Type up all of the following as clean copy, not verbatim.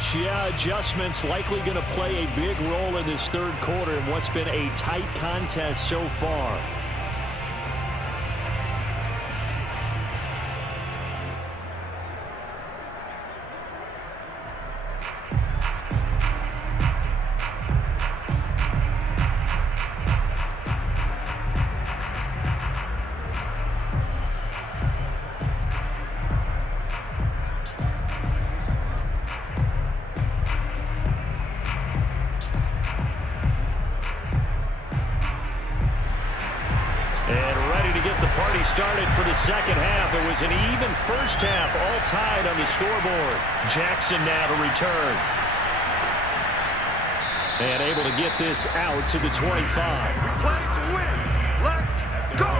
Coach. Yeah, adjustments likely going to play a big role in this third quarter in what's been a tight contest so far. Started for the second half. It was an even first half, all tied on the scoreboard. Jackson now to return. And able to get this out to the 25. We play to win. Let's go.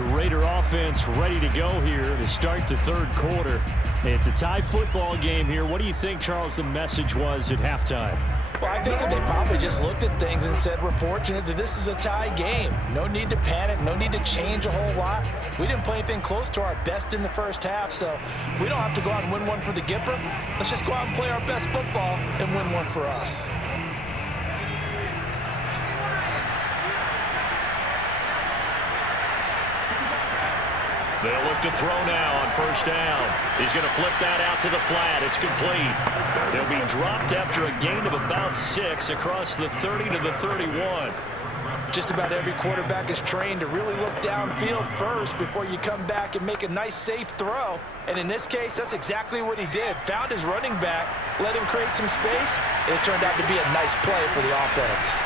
The Raider offense ready to go here to start the third quarter. It's a tie football game here. What do you think, Charles, the message was at halftime? Well, I think that they probably just looked at things and said, we're fortunate that this is a tie game. No need to panic, no need to change a whole lot. We didn't play anything close to our best in the first half, so we don't have to go out and win one for the Gipper. Let's just go out and play our best football and win one for us. They'll look to throw now on first down. He's going to flip that out to the flat. It's complete. He'll be dropped after a gain of about 6 across the 30 to the 31. Just about every quarterback is trained to really look downfield first before you come back and make a nice, safe throw. And in this case, that's exactly what he did. Found his running back, let him create some space, and it turned out to be a nice play for the offense.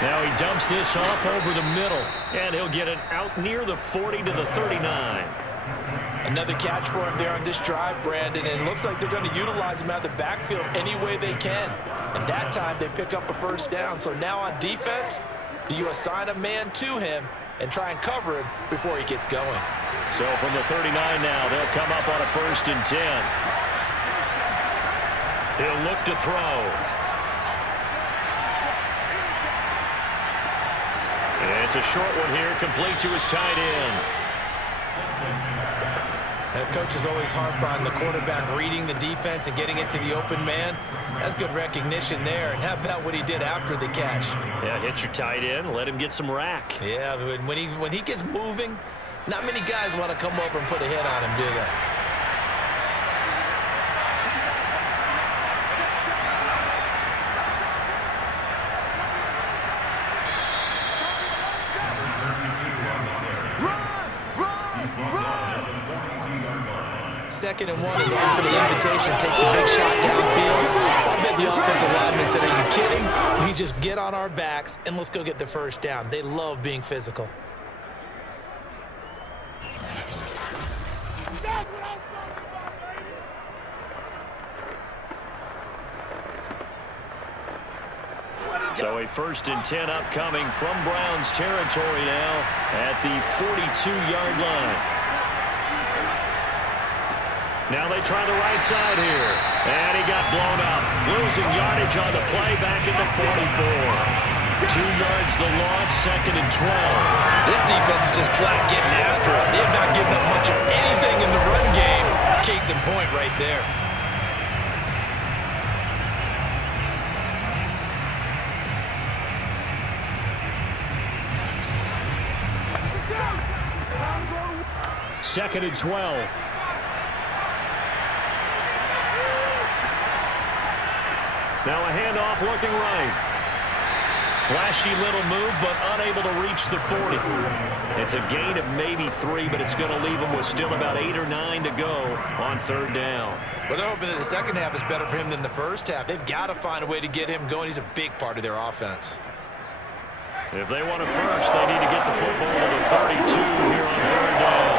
Now he dumps this off over the middle, and he'll get it out near the 40 to the 39. Another catch for him there on this drive, Brandon, and it looks like they're going to utilize him out of the backfield any way they can. And that time they pick up a first down. So now on defense, do you assign a man to him and try and cover him before he gets going? So from the 39 now, they'll come up on a 1st and 10. He'll look to throw. It's a short one here, complete to his tight end. Coaches always harp on the quarterback reading the defense and getting it to the open man. That's good recognition there. And how about what he did after the catch? Yeah, hit your tight end, let him get some rack. Yeah, when he gets moving, not many guys want to come over and put a hit on him, do they? Second and 1 is offered an invitation to take the big shot downfield. I bet the offensive lineman said, are you kidding? We just get on our backs and let's go get the first down. They love being physical. So a 1st and 10 upcoming from Browns territory now at the 42-yard line. Now they try the right side here. And he got blown up. Losing yardage on the play back at the 44. 2 yards the loss, 2nd and 12. This defense is just flat getting after it. They've not given up much of anything in the run game. Case in point right there. Second and 12. Now a handoff looking right. Flashy little move, but unable to reach the 40. It's a gain of maybe 3, but it's going to leave him with still about 8 or 9 to go on 3rd down. Well, they're hoping that the second half is better for him than the first half. They've got to find a way to get him going. He's a big part of their offense. If they want it first, they need to get the football to the 32 here on 3rd down.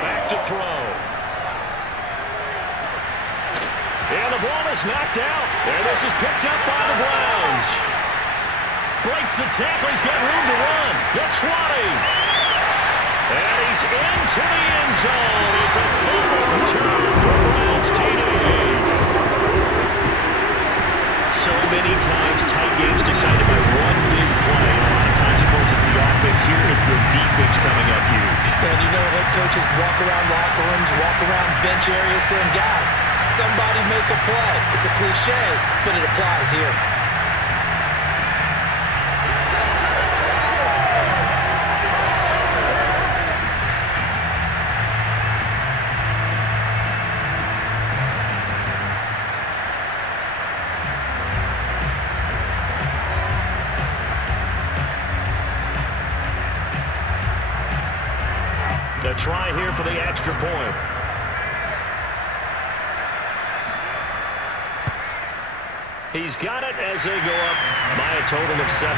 Back to throw. And the ball is knocked out. And this is picked up by the Browns. Breaks the tackle. He's got room to run. The 20. And he's into the end zone. It's a fumble return for Browns TD. So many times tight games decided by one big play. A lot of times, of course, it's the offense here. makes the defense coming up huge. And you know head coaches walk around locker rooms, walk around bench areas saying, guys, somebody make a play. It's a cliche, but it applies here. The try here for the extra point. He's got it as they go up by a total of 17-10.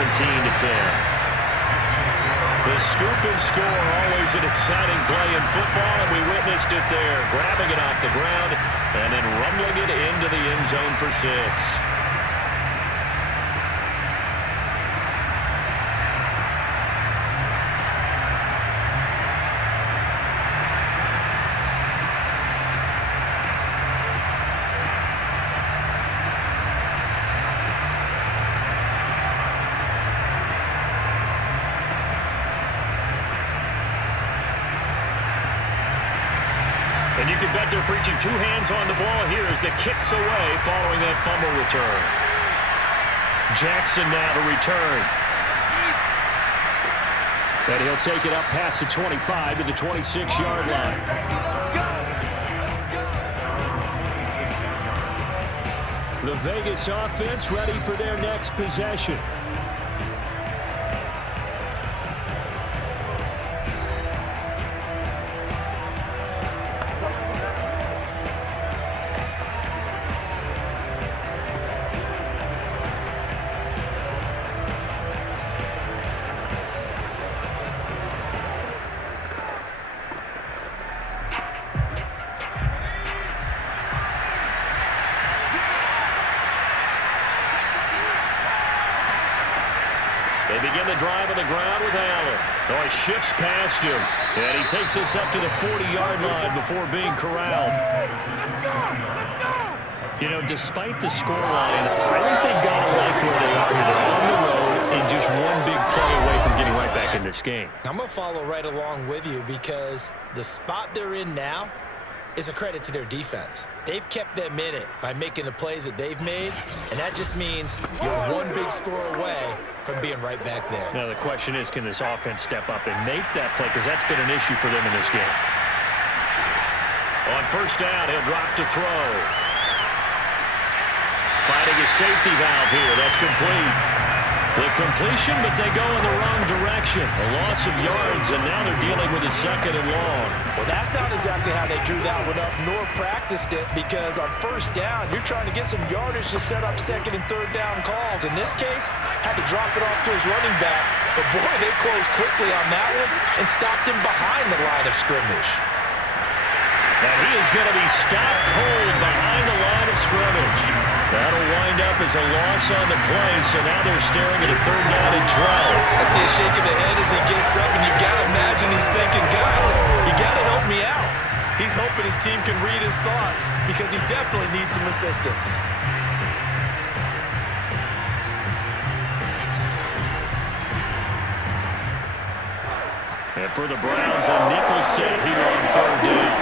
The scoop and score, always an exciting play in football, and we witnessed it there, grabbing it off the ground and then rumbling it into the end zone for 6. And you can bet they're preaching 2 hands on the ball here as the kick's away following that fumble return. Jackson now to return. And he'll take it up past the 25 to the 26-yard line. The Vegas offense ready for their next possession. They begin the drive on the ground with Allen. Oh, he shifts past him. And he takes us up to the 40-yard line before being corralled. Let's go! Let's go! You know, despite the scoreline, I think they've got to like where they are here. They're on the road and just one big play away from getting right back in this game. I'm going to follow right along with you because the spot they're in now is a credit to their defense. They've kept them in it by making the plays that they've made, and that just means you're one big score away from being right back there. Now, the question is, can this offense step up and make that play? Because that's been an issue for them in this game. On first down, he'll drop to throw. Finding a safety valve here. That's complete. The completion, but they go in the wrong direction. A loss of yards, and now they're dealing with a 2nd and long. Well, that's not exactly how they drew that one up, nor practiced it, because on first down, you're trying to get some yardage to set up 2nd and 3rd down calls. In this case, had to drop it off to his running back, but boy, they closed quickly on that one and stopped him behind the line of scrimmage. And he is going to be stopped cold behind the line of scrimmage. That'll wind up as a loss on the play, so now they're staring at a 3rd down and 12. I see a shake of the head as he gets up, and you've got to imagine he's thinking, guys, you got to help me out. He's hoping his team can read his thoughts because he definitely needs some assistance. And for the Browns, a nickel set here on 3rd down.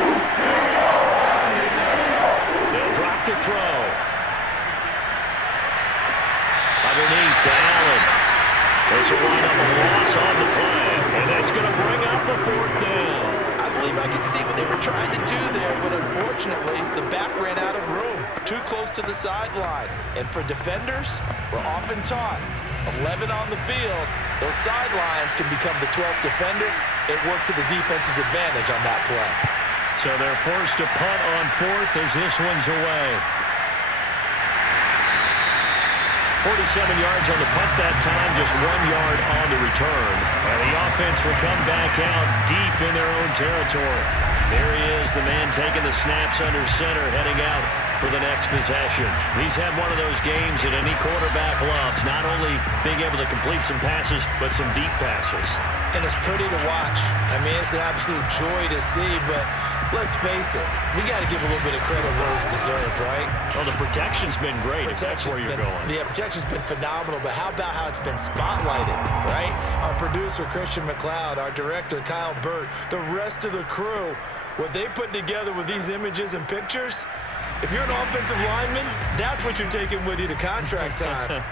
They'll drop to throw. Underneath to Allen. This will wind up a loss on the play, and that's going to bring up a 4th down. I believe I could see what they were trying to do there, but unfortunately, the back ran out of room, too close to the sideline. And for defenders, we're often taught, 11 on the field, those sidelines can become the 12th defender. It worked to the defense's advantage on that play. So they're forced to punt on 4th as this one's away. 47 yards on the punt that time, just 1 yard on the return. And the offense will come back out deep in their own territory. There he is, the man taking the snaps under center, heading out for the next possession. He's had one of those games that any quarterback loves, not only being able to complete some passes, but some deep passes. And it's pretty to watch. I mean, it's an absolute joy to see, but let's face it, we got to give a little bit of credit where it's deserved, right? Well, the protection's been great, if that's where you're going. The protection's been phenomenal, but how about how it's been spotlighted, right? Our producer, Christian McLeod, our director, Kyle Burt, the rest of the crew, what they put together with these images and pictures, if you're an offensive lineman, that's what you're taking with you to contract time.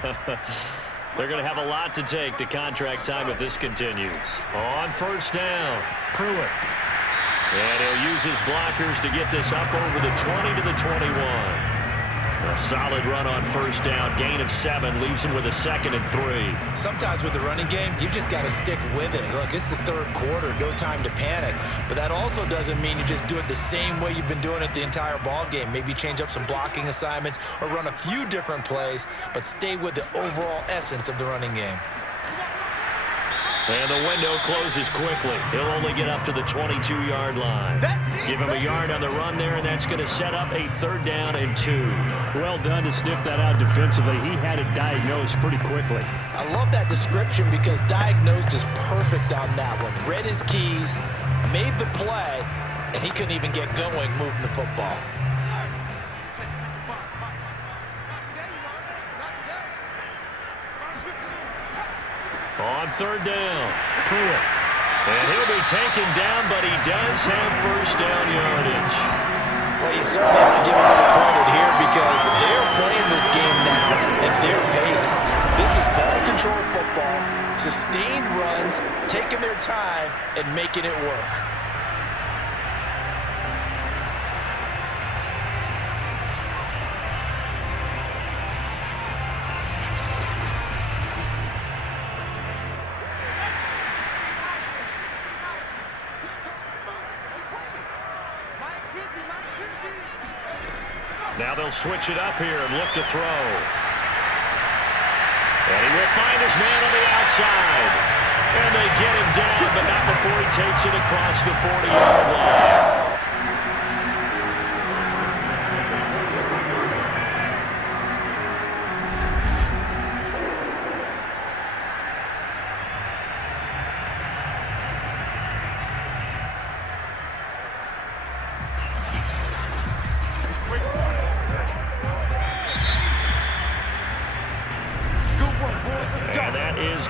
They're going to have a lot to take to contract time if this continues. On first down, Pruitt. And he'll use his blockers to get this up over the 20 to the 21. A solid run on first down. Gain of 7 leaves him with a 2nd and 3. Sometimes with the running game, you've just got to stick with it. Look, it's the third quarter. No time to panic. But that also doesn't mean you just do it the same way you've been doing it the entire ball game. Maybe change up some blocking assignments or run a few different plays, but stay with the overall essence of the running game. And the window closes quickly. He'll only get up to the 22-yard line. Give him a yard on the run there, and that's going to set up a 3rd down and 2. Well done to sniff that out defensively. He had it diagnosed pretty quickly. I love that description because diagnosed is perfect on that one. Read his keys, made the play, and he couldn't even get going moving the football. On 3rd down, Pruitt. And he'll be taken down, but he does have first down yardage. Well, you certainly have to give him a little credit here because they're playing this game now at their pace. This is ball control football, sustained runs, taking their time, and making it work. Now they'll switch it up here and look to throw. And he will find his man on the outside. And they get him down, but not before he takes it across the 40-yard line.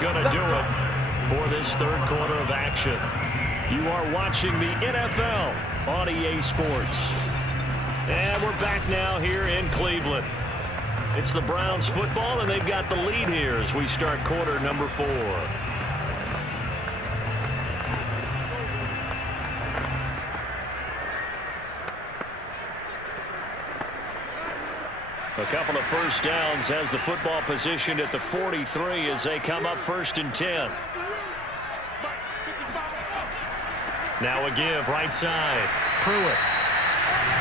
Going to do it for this 3rd quarter of action. You are watching the NFL on EA Sports. And we're back now here in Cleveland. It's the Browns football, and they've got the lead here as we start quarter number 4. A couple of first downs has the football positioned at the 43 as they come up 1st and 10. Now a give right side. Pruitt.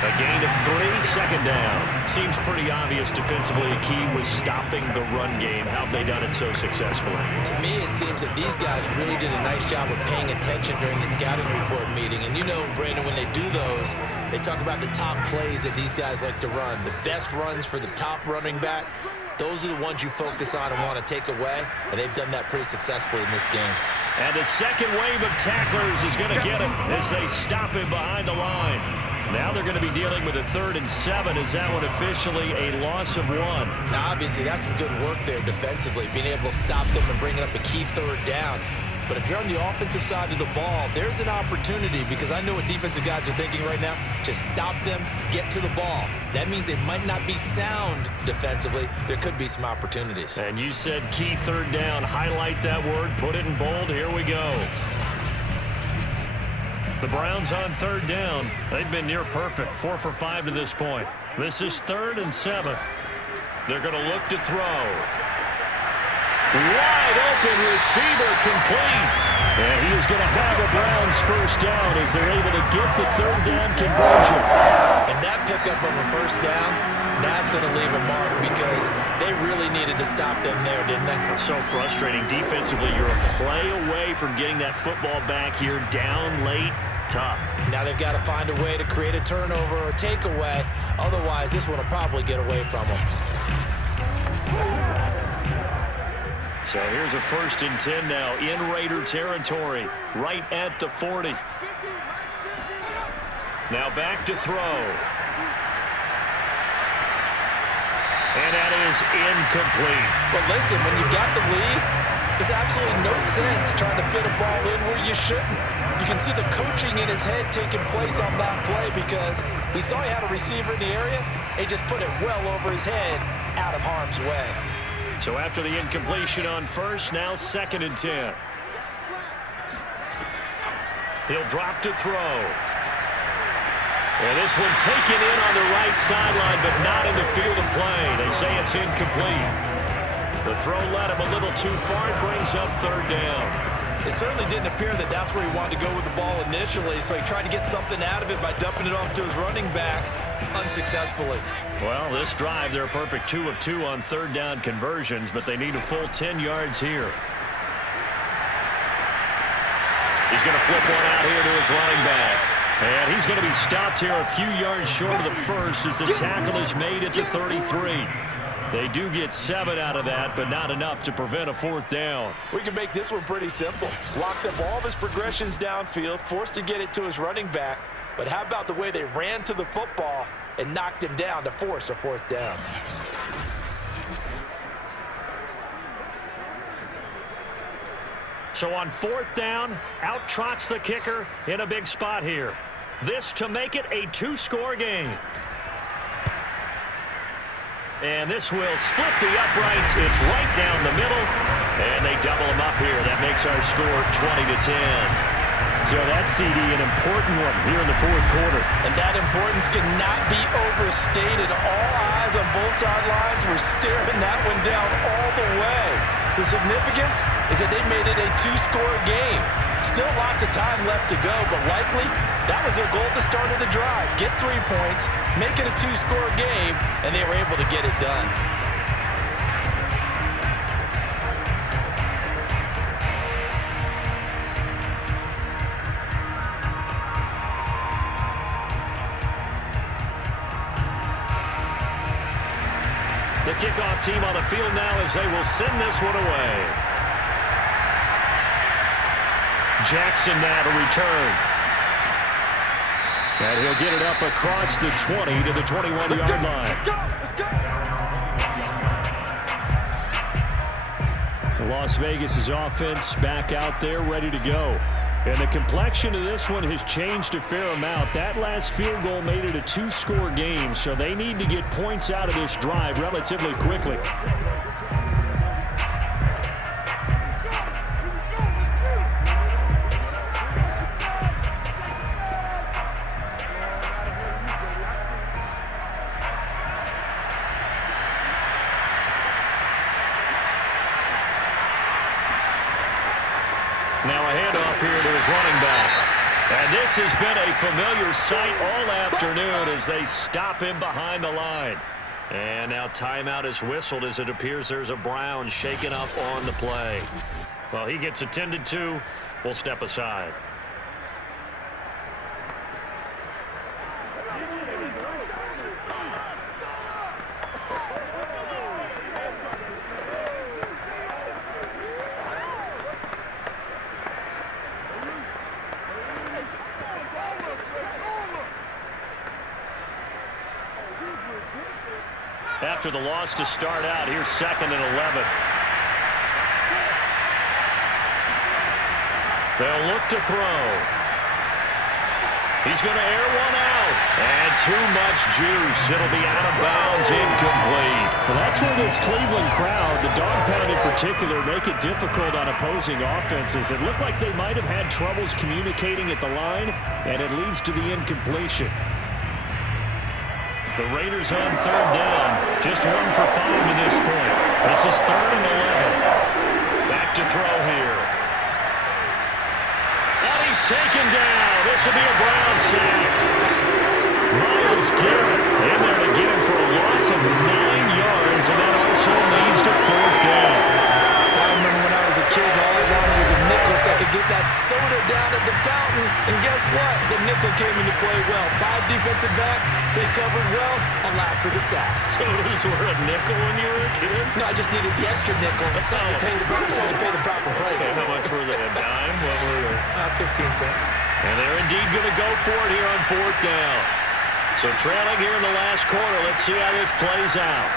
A gain of 3, 2nd down. Seems pretty obvious defensively a key was stopping the run game. How have they done it so successfully? To me, it seems that these guys really did a nice job of paying attention during the scouting report meeting. And you know, Brandon, when they do those, they talk about the top plays that these guys like to run. The best runs for the top running back, those are the ones you focus on and want to take away. And they've done that pretty successfully in this game. And the second wave of tacklers is going to get him as they stop him behind the line. Now they're going to be dealing with a 3rd and 7. Is that one officially a loss of 1? Now, obviously, that's some good work there defensively, being able to stop them and bringing up a key 3rd down. But if you're on the offensive side of the ball, there's an opportunity because I know what defensive guys are thinking right now. Just stop them, get to the ball. That means they might not be sound defensively. There could be some opportunities. And you said key 3rd down. Highlight that word. Put it in bold. Here we go. The Browns on 3rd down. They've been near perfect. 4 for 5 to this point. This is 3rd and 7. They're going to look to throw. Wide open receiver complete. And he is going to have a Browns first down as they're able to get the 3rd down conversion. And that pickup of a first down, that's going to leave a mark because they really needed to stop them there, didn't they? It's so frustrating. Defensively, you're a play away from getting that football back here down late. tough. Now they've got to find a way to create a turnover or takeaway. Otherwise, this one will probably get away from them. So here's a 1st and 10 now in Raider territory, right at the 40. Now back to throw. And that is incomplete. Well, listen, when you got the lead, there's absolutely no sense trying to fit a ball in where you shouldn't. You can see the coaching in his head taking place on that play because he saw he had a receiver in the area. He just put it well over his head, out of harm's way. So after the incompletion on 1st, now 2nd and 10. He'll drop to throw. And this one taken in on the right sideline, but not in the field of play. They say it's incomplete. The throw led him a little too far. It brings up 3rd down. It certainly didn't appear that that's where he wanted to go with the ball initially, so he tried to get something out of it by dumping it off to his running back unsuccessfully. Well, this drive, they're a perfect 2 of 2 on 3rd down conversions, but they need a full 10 yards here. He's going to flip one out here to his running back. And he's going to be stopped here a few yards short of the 1st as the tackle is made at the 33. They do get 7 out of that, but not enough to prevent a 4th down. We can make this one pretty simple. Locked up all of his progressions downfield, forced to get it to his running back. But how about the way they ran to the football and knocked him down to force a 4th down? So on 4th down, out trots the kicker in a big spot here. This to make it a 2-score game. And this will split the uprights. It's right down the middle. And they double them up here. That makes our score 20-10. So that CD, an important one here in the 4th quarter. And that importance cannot be overstated. All eyes on both sidelines were staring that one down all the way. The significance is that they made it a 2-score game. Still lots of time left to go, but likely that was their goal at the start of the drive. Get 3 points, make it a 2-score game, and they were able to get it done. The kickoff team on the field now as they will send this one away. Jackson now to return. And he'll get it up across the 20 to the 21-yard line. Let's go! Las Vegas's offense back out there ready to go. And the complexion of this one has changed a fair amount. That last field goal made it a 2-score game, so they need to get points out of this drive relatively quickly. Now a handoff here to his running back. And this has been a familiar sight all afternoon as they stop him behind the line. And now timeout is whistled as it appears there's a Brown shaken up on the play. Well, he gets attended to. We'll step aside. After the loss to start out, here's 2nd and 11. They'll look to throw. He's going to air one out. And too much juice. It'll be out of bounds, incomplete. Well, that's where this Cleveland crowd, the dog pound in particular, make it difficult on opposing offenses. It looked like they might have had troubles communicating at the line, and it leads to the incompletion. The Raiders on 3rd down. Just 1 for 5 to this point. This is 3rd and 11. Back to throw here. And he's taken down. This will be a Brown sack. Myles Garrett in there to get him for a loss of 9 yards, and that also leads to 4th down. I remember when I was a kid, all I wanted was a nickel so I could get that soda down at the fountain, and guess what? The nickel came into play well. 5 defensive backs, they covered well, allowed for the sacks. Sodas were a nickel when you were a kid? No, I just needed the extra nickel so I could pay the proper price. And how much were they, a dime? What were they? 15 cents. And they're indeed going to go for it here on 4th down. So trailing here in the last quarter. Let's see how this plays out.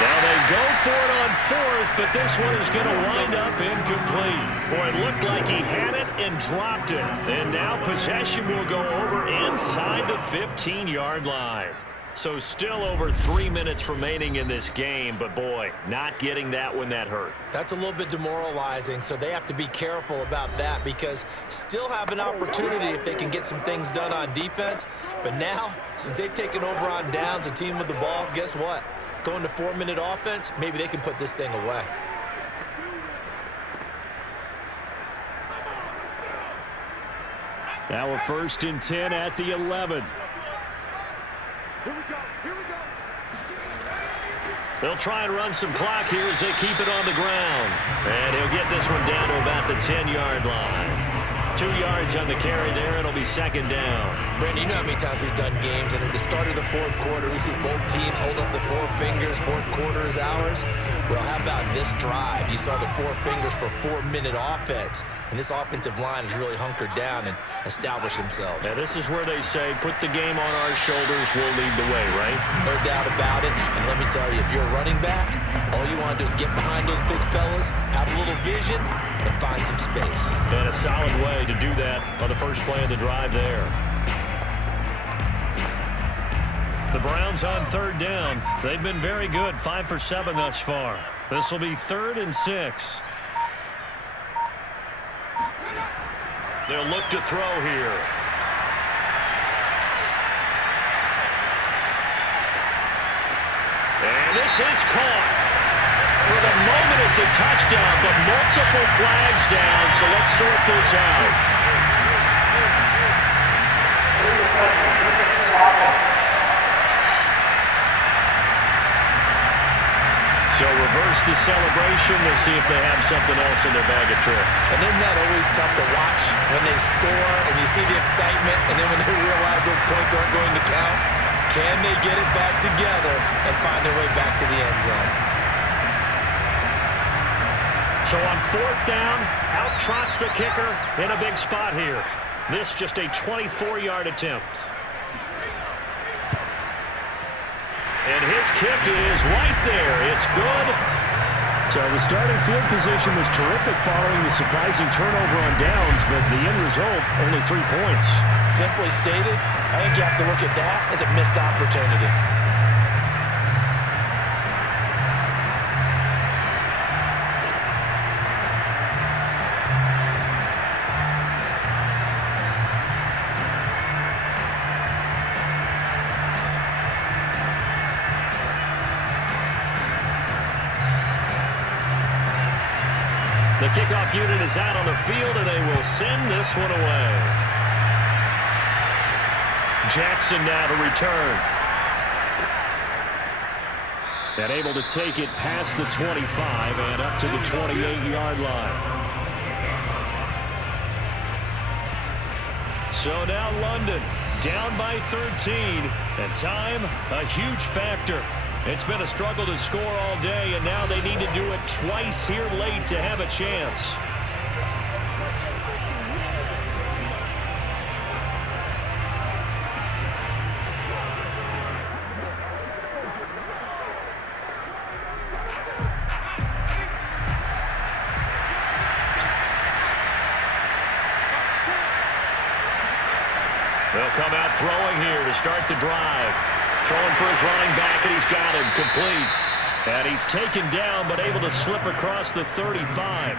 Now they go for it on 4th, but this one is going to wind up incomplete. Boy, it looked like he had it and dropped it. And now possession will go over inside the 15-yard line. So still over 3 minutes remaining in this game, but boy, not getting that when that hurt. That's a little bit demoralizing, so they have to be careful about that because still have an opportunity if they can get some things done on defense. But now, since they've taken over on downs, a team with the ball, guess what? Going to 4-minute offense, maybe they can put this thing away. Now a 1st and 10 at the 11. Here we go. Here we go. They'll try and run some clock here as they keep it on the ground. And he'll get this one down to about the 10-yard line. 2 yards on the carry there. It'll be 2nd down. Brennan, you know how many times we've done games, and at the start of the 4th quarter, we see both teams hold up the 4 fingers, 4th quarter is ours. Well, how about this drive? You saw the 4 fingers for 4-minute offense, and this offensive line has really hunkered down and established themselves. Now, this is where they say, put the game on our shoulders, we'll lead the way, right? No doubt about it, and let me tell you, if you're a running back, all you want to do is get behind those big fellas, have a little vision, and find some space. And a solid way to do that on the first play of the drive there. The Browns on 3rd down. They've been very good, 5 for 7 thus far. This will be 3rd and 6. They'll look to throw here. And this is caught. For the moment, it's a touchdown, but multiple flags down, so let's sort this out. So reverse the celebration. We'll see if they have something else in their bag of tricks. And isn't that always tough to watch when they score and you see the excitement, and then when they realize those points aren't going to count? Can they get it back together and find their way back to the end zone? So on 4th down, out trots the kicker in a big spot here. This just a 24-yard attempt. And his kick is right there. It's good. So the starting field position was terrific following the surprising turnover on downs, but the end result, only 3 points. Simply stated, I think you have to look at that as a missed opportunity. The kickoff unit is out on the field, and they will send this one away. Jackson now to return. And able to take it past the 25 and up to the 28-yard line. So now London down by 13, and time a huge factor. It's been a struggle to score all day, and now they need to do it twice here late to have a chance. They'll come out throwing here to start the drive. Throwing for his running back, and he's got him complete. And he's taken down, but able to slip across the 35.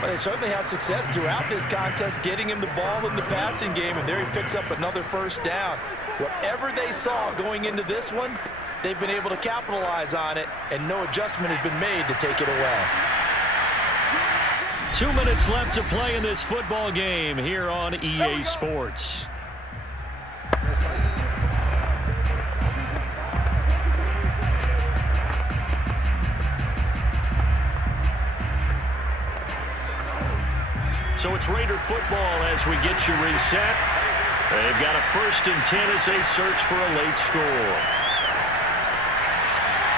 But they certainly had success throughout this contest, getting him the ball in the passing game, and there he picks up another 1st down. Whatever they saw going into this one, they've been able to capitalize on it, and no adjustment has been made to take it away. 2 minutes left to play in this football game here on EA Sports. So it's Raider football as we get you reset. They've got a 1st and 10 as they search for a late score.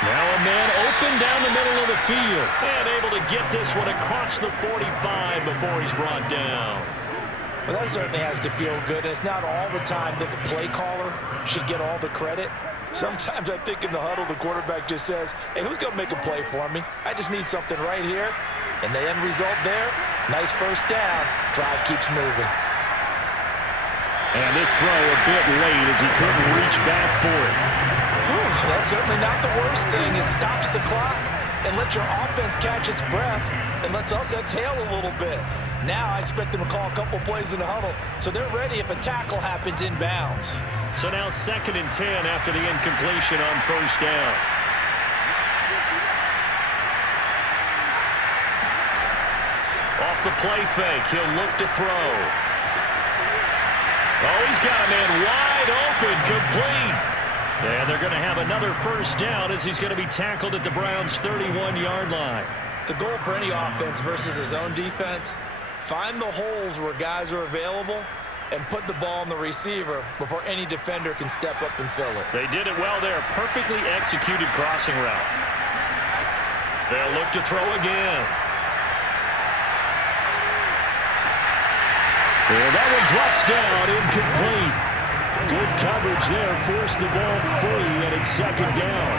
Now a man open down the middle of the field. And able to get this one across the 45 before he's brought down. Well, that certainly has to feel good. And it's not all the time that the play caller should get all the credit. Sometimes I think in the huddle, the quarterback just says, hey, who's going to make a play for me? I just need something right here. And the end result there, nice 1st down. Drive keeps moving. And this throw a bit late as he couldn't reach back for it. Whew, that's certainly not the worst thing. It stops the clock and lets your offense catch its breath and lets us exhale a little bit. Now I expect them to call a couple plays in the huddle so they're ready if a tackle happens inbounds. So now 2nd and 10 after the incompletion on 1st down. Off the play fake, he'll look to throw. Oh, he's got a man wide open, complete. And they're going to have another 1st down as he's going to be tackled at the Browns' 31-yard line. The goal for any offense versus his own defense, find the holes where guys are available and put the ball on the receiver before any defender can step up and fill it. They did it well there. Perfectly executed crossing route. They'll look to throw again. And that one drops down, incomplete. Good coverage there, forced the ball free, and it's 2nd down.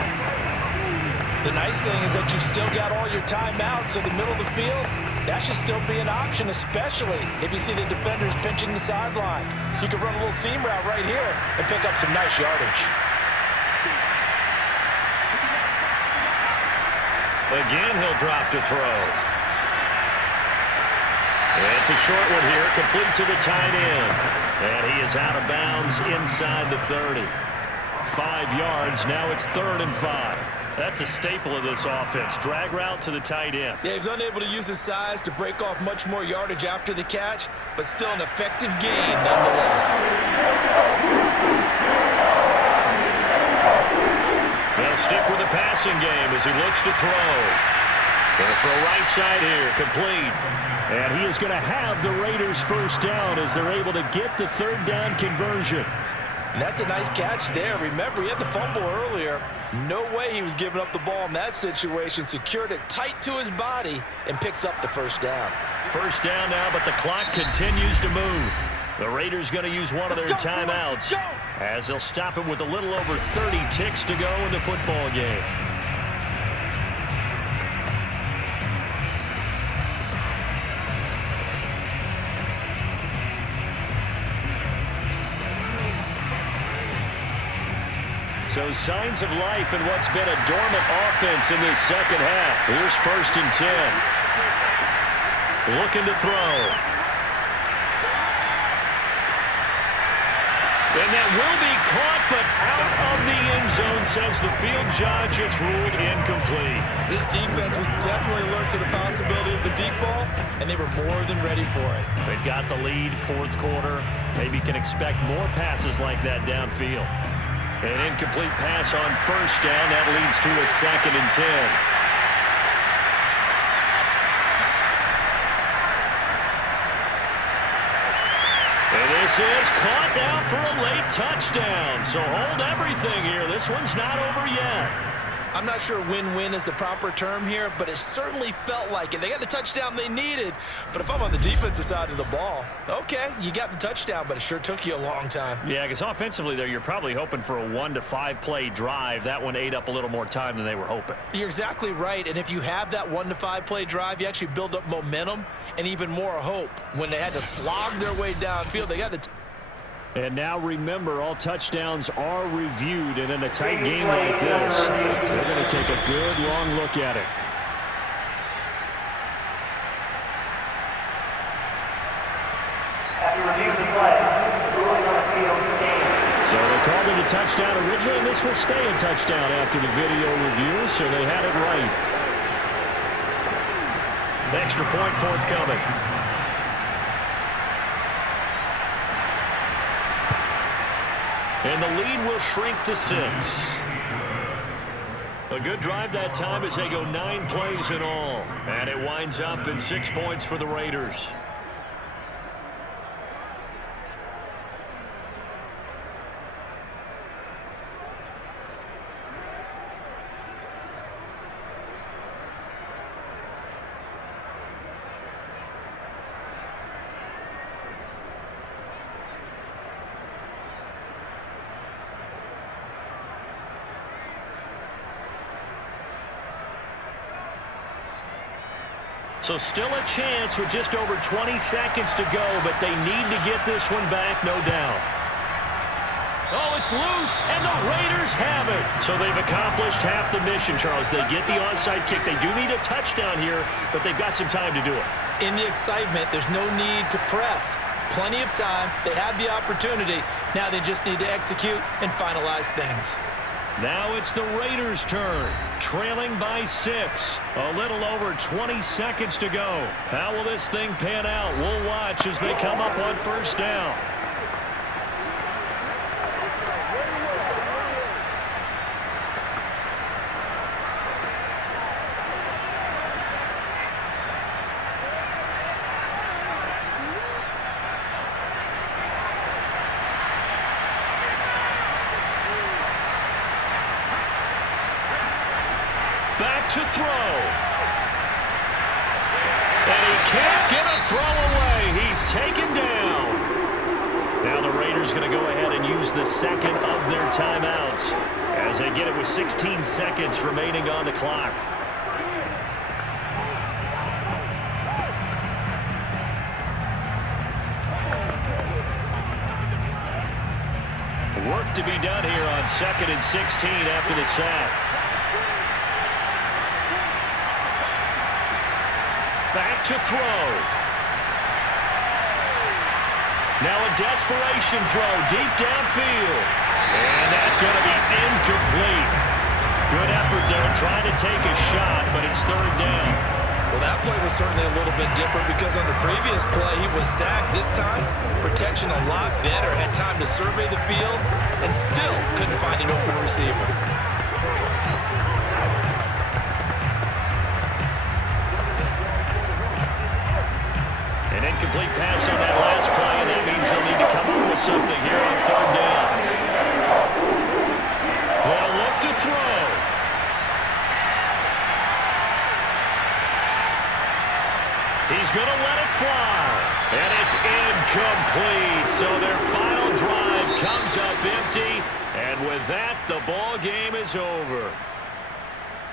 The nice thing is that you've still got all your timeouts, so the middle of the field, that should still be an option, especially if you see the defenders pinching the sideline. You can run a little seam route right here and pick up some nice yardage. Again, he'll drop to throw. It's a short one here, complete to the tight end. And he is out of bounds inside the 30. 5 yards, now it's 3rd and 5. That's a staple of this offense. Drag route to the tight end. Yeah, he was unable to use his size to break off much more yardage after the catch, but still an effective gain nonetheless. They'll stick with the passing game as he looks to throw. Going to throw right side here, complete. And he is going to have the Raiders' 1st down as they're able to get the 3rd down conversion. And that's a nice catch there. Remember, he had the fumble earlier. No way he was giving up the ball in that situation. Secured it tight to his body and picks up the 1st down. 1st down now, but the clock continues to move. The Raiders going to use one of their timeouts as they'll stop it with a little over 30 ticks to go in the football game. So signs of life in what's been a dormant offense in this 2nd half. Here's 1st and 10. Looking to throw. And that will be caught, but out of the end zone, says the field judge. It's ruled incomplete. This defense was definitely alert to the possibility of the deep ball, and they were more than ready for it. They've got the lead, 4th quarter. Maybe can expect more passes like that downfield. An incomplete pass on 1st down. That leads to a 2nd and 10. And this is caught now for a late touchdown. So hold everything here. This one's not over yet. I'm not sure win-win is the proper term here, but it certainly felt like it. They got the touchdown they needed, but if I'm on the defensive side of the ball, okay, you got the touchdown, but it sure took you a long time. Yeah, because offensively there, you're probably hoping for a 1 to 5 play drive. That one ate up a little more time than they were hoping. You're exactly right, and if you have that 1 to 5 play drive, you actually build up momentum and even more hope. When they had to slog their way downfield, they got the And now remember, all touchdowns are reviewed, and in a tight game like this, they're going to take a good long look at it. So they called it a touchdown originally, and this will stay a touchdown after the video review, so they had it right. Extra point forthcoming. And the lead will shrink to 6. A good drive that time as they go 9 plays in all. And it winds up in 6 points for the Raiders. So still a chance with just over 20 seconds to go, but they need to get this one back, no doubt. Oh, it's loose, and the Raiders have it. So they've accomplished half the mission, Charles. They get the onside kick. They do need a touchdown here, but they've got some time to do it. In the excitement, there's no need to press. Plenty of time. They have the opportunity. Now they just need to execute and finalize things. Now it's the Raiders' turn, trailing by 6. A little over 20 seconds to go. How will this thing pan out? We'll watch as they come up on first down. To throw. And he can't get a throw away. He's taken down. Now the Raiders going to go ahead and use the second of their timeouts as they get it with 16 seconds remaining on the clock. Work to be done here on 2nd and 16 after the sack. Back to throw. Now a desperation throw deep downfield. And that's going to be incomplete. Good effort there trying to take a shot, but it's third down. Well, that play was certainly a little bit different because on the previous play he was sacked. This time, protection a lot better. Had time to survey the field and still couldn't find an open receiver. Incomplete pass on that last play, and that means they'll need to come up with something here on third down. They'll look to throw. He's going to let it fly, and it's incomplete. So their final drive comes up empty, and with that, the ball game is over.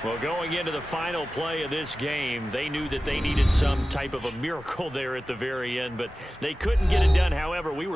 Well, going into the final play of this game, they knew that they needed some type of a miracle there at the very end, but they couldn't get it done. However, we were